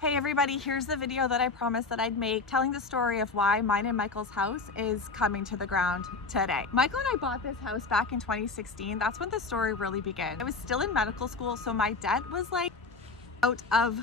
Hey everybody, here's the video that I promised that I'd make telling the story of why mine and Michael's house is coming to the ground today. Michael and I bought this house back in 2016. That's when the story really began. I was still in medical school, so my debt was like out of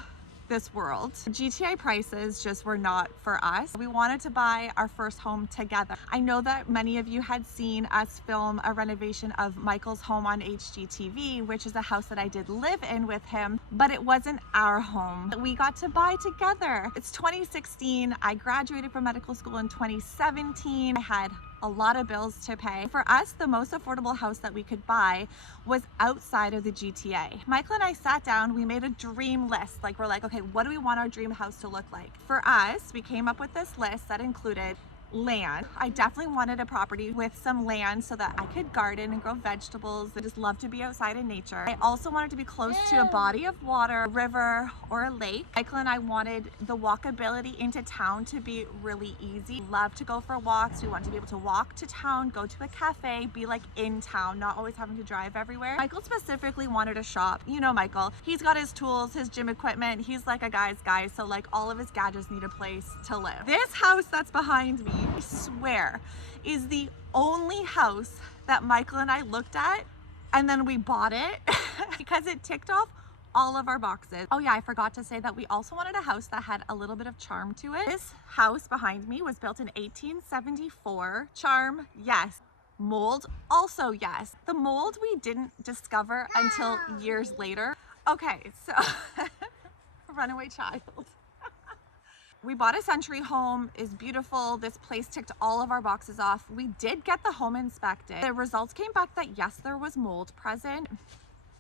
this world. GTA prices just were not for us. We wanted to buy our first home together. I know that many of you had seen us film a renovation of Michael's home on HGTV, which is a house that I did live in with him, but it wasn't our home. We got to buy together. It's 2016. I graduated from medical school in 2017. I had a lot of bills to pay. For us, the most affordable house that we could buy was outside of the GTA. Michael and I sat down, we made a dream list. We're like, okay, what do we want our dream house to look like? For us, we came up with this list that included land. I definitely wanted a property with some land so that I could garden and grow vegetables. I just love to be outside in nature. I also wanted to be close to a body of water, a river, or a lake. Michael and I wanted the walkability into town to be really easy. Love to go for walks. We wanted to be able to walk to town, go to a cafe, be like in town, not always having to drive everywhere. Michael specifically wanted a shop. You know Michael, he's got his tools, his gym equipment. He's like a guy's guy, so like all of his gadgets need a place to live. This house that's behind me, I swear, is the only house that Michael and I looked at and then we bought it because it ticked off all of our boxes. Oh yeah, I forgot to say that we also wanted a house that had a little bit of charm to it. This house behind me was built in 1874. Charm, yes. Mold, also yes. The mold we didn't discover until years later. Okay, so runaway child. We bought a century home, is beautiful. This place ticked all of our boxes off. We did get the home inspected. The results came back that yes, there was mold present.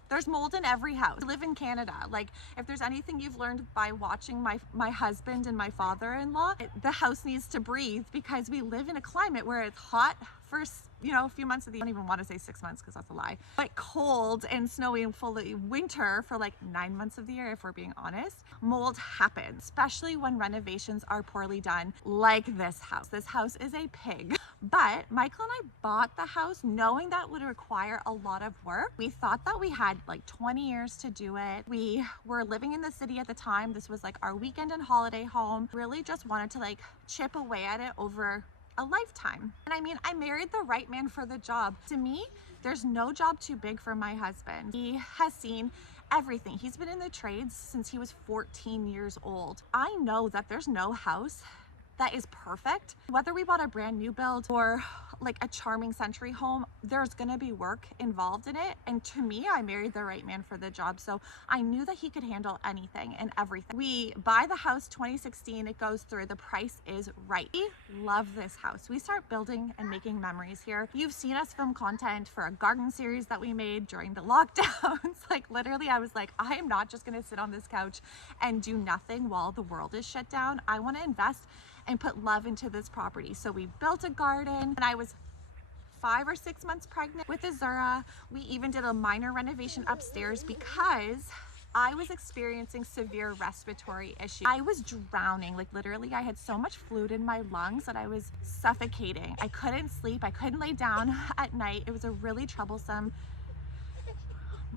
There's mold in every house. We live in Canada. Like, if there's anything you've learned by watching my husband and my father-in-law, the house needs to breathe because we live in a climate where it's hot for, a few months of the year. I don't even want to say 6 months because that's a lie. But cold and snowy and fully winter for like 9 months of the year, if we're being honest. Mold happens, especially when renovations are poorly done, like this house. This house is a pig. But Michael and I bought the house knowing that would require a lot of work. We thought that we had like 20 years to do it. We were living in the city at the time. This was like our weekend and holiday home. Really just wanted to like chip away at it over a lifetime. And I mean, I married the right man for the job. To me, there's no job too big for my husband. He has seen everything. He's been in the trades since he was 14 years old. I know that there's no house that is perfect. Whether we bought a brand new build or like a charming century home, there's gonna be work involved in it. And to me, I married the right man for the job. So I knew that he could handle anything and everything. We buy the house 2016, it goes through, the price is right. We love this house. We start building and making memories here. You've seen us film content for a garden series that we made during the lockdowns. Like literally, I was like, I am not just gonna sit on this couch and do nothing while the world is shut down. I wanna invest and put love into this property. So we built a garden and I was 5 or 6 months pregnant with Azura. We even did a minor renovation upstairs because I was experiencing severe respiratory issues. I was drowning, like literally I had so much fluid in my lungs that I was suffocating. I couldn't sleep, I couldn't lay down at night. It was a really troublesome,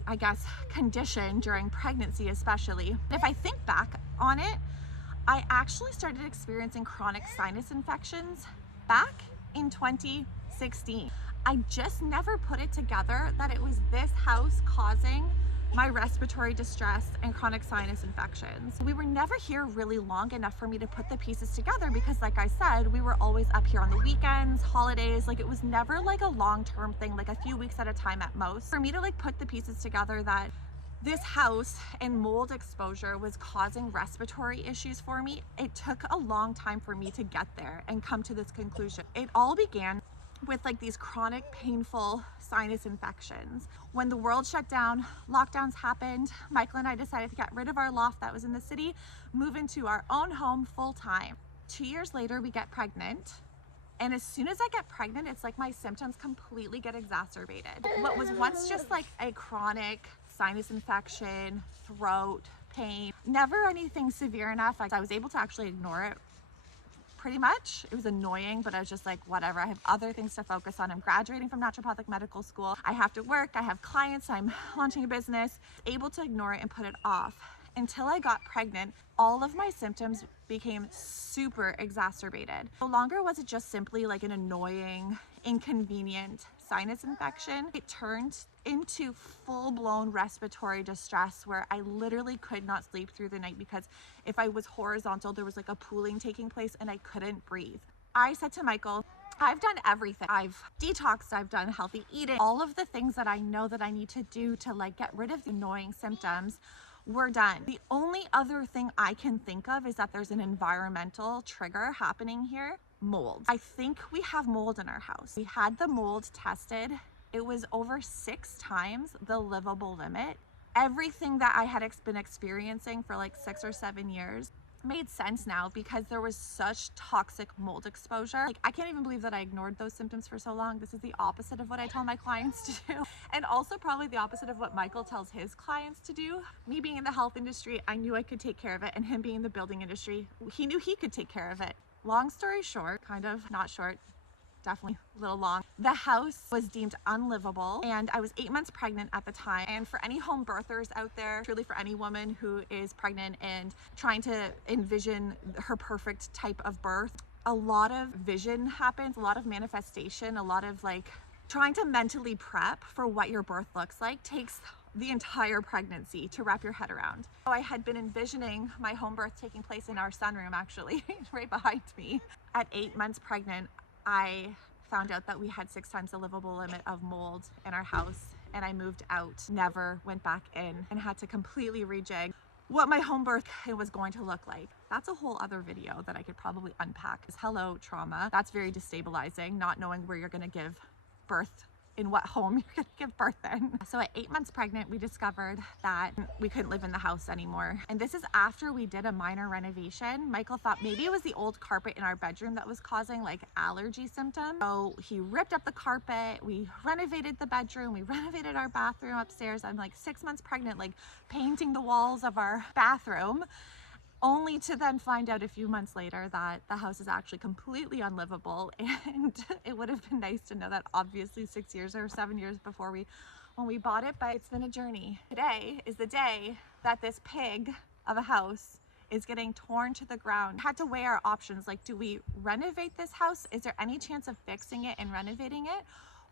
I guess, condition during pregnancy especially. If I think back on it, I actually started experiencing chronic sinus infections back in 2016. I just never put it together that it was this house causing my respiratory distress and chronic sinus infections. We were never here really long enough for me to put the pieces together because like I said, we were always up here on the weekends, holidays, like it was never like a long-term thing, like a few weeks at a time at most. For me to like put the pieces together that this house and mold exposure was causing respiratory issues for me, it took a long time for me to get there and come to this conclusion. It all began with like these chronic painful sinus infections. When the world shut down, lockdowns happened, Michael and I decided to get rid of our loft that was in the city, move into our own home full time. 2 years later, we get pregnant. And as soon as I get pregnant, it's like my symptoms completely get exacerbated. What was once just like a chronic sinus infection, throat pain, never anything severe enough. I was able to actually ignore it pretty much. It was annoying, but I was just like, whatever, I have other things to focus on. I'm graduating from naturopathic medical school. I have to work, I have clients, I'm launching a business, able to ignore it and put it off. Until I got pregnant, all of my symptoms became super exacerbated. No longer was it just simply like an annoying, inconvenient sinus infection. It turned into full-blown respiratory distress where I literally could not sleep through the night because if I was horizontal, there was like a pooling taking place and I couldn't breathe. I said to Michael, I've done everything. I've detoxed, I've done healthy eating, all of the things that I know that I need to do to like get rid of the annoying symptoms were done. The only other thing I can think of is that there's an environmental trigger happening here, mold. I think we have mold in our house. We had the mold tested. It was over 6 times the livable limit. Everything that I had been experiencing for like 6 or 7 years made sense now because there was such toxic mold exposure. Like, I can't even believe that I ignored those symptoms for so long. This is the opposite of what I tell my clients to do, and also probably the opposite of what Michael tells his clients to do. Me being in the health industry, I knew I could take care of it, and him being in the building industry, he knew he could take care of it. Long story short, kind of not short, definitely a little long. The house was deemed unlivable and I was 8 months pregnant at the time. And for any home birthers out there, truly for any woman who is pregnant and trying to envision her perfect type of birth, a lot of vision happens, a lot of manifestation, a lot of like trying to mentally prep for what your birth looks like takes the entire pregnancy to wrap your head around. So I had been envisioning my home birth taking place in our sunroom, actually, right behind me. At 8 months pregnant, I found out that we had 6 times the livable limit of mold in our house, and I moved out, never went back in, and had to completely rejig what my home birth was going to look like. That's a whole other video that I could probably unpack. Hello, trauma. That's very destabilizing, not knowing where you're gonna give birth, in what home you're gonna give birth in. So at 8 months pregnant, we discovered that we couldn't live in the house anymore. And this is after we did a minor renovation. Michael thought maybe it was the old carpet in our bedroom that was causing like allergy symptoms. So he ripped up the carpet, we renovated the bedroom, we renovated our bathroom upstairs. I'm like 6 months pregnant, like painting the walls of our bathroom, only to then find out a few months later that the house is actually completely unlivable. And it would have been nice to know that obviously 6 years or 7 years before when we bought it, but it's been a journey. Today is the day that this pig of a house is getting torn to the ground. Had to weigh our options, like, do we renovate this house? Is there any chance of fixing it and renovating it?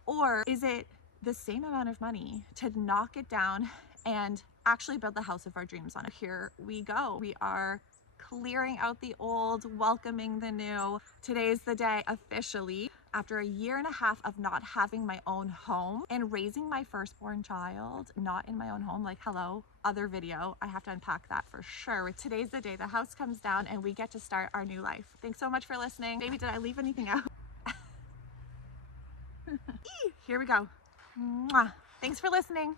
Or is it the same amount of money to knock it down and actually build the house of our dreams on it? Here we go. We are clearing out the old, welcoming the new. Today's the day, officially, after a 1.5 years of not having my own home and raising my firstborn child, not in my own home. Like, hello, other video. I have to unpack that for sure. Today's the day the house comes down and we get to start our new life. Thanks so much for listening. Baby, did I leave anything out? Here we go. Mwah. Thanks for listening.